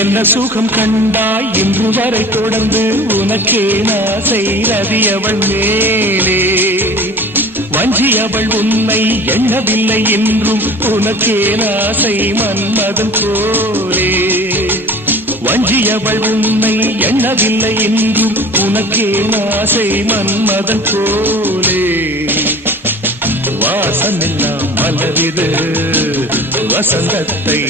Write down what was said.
என்ன சுகம் கண்டாய் இன்று வரை தொடர்ந்து உனக்கே ஆசை ரதி அவள் மேலே வஞ்சி அவள் உன்னை எண்ணவில்லை என்றும் உனக்கே ஆசை மன்மதன் போலே வஞ்சி அவள் உன்னை எண்ணவில்லை என்றும் உனக்கே ஆசை மன்மதன் போலே வாசமெல்லாம் மலரிது வசந்தத்தை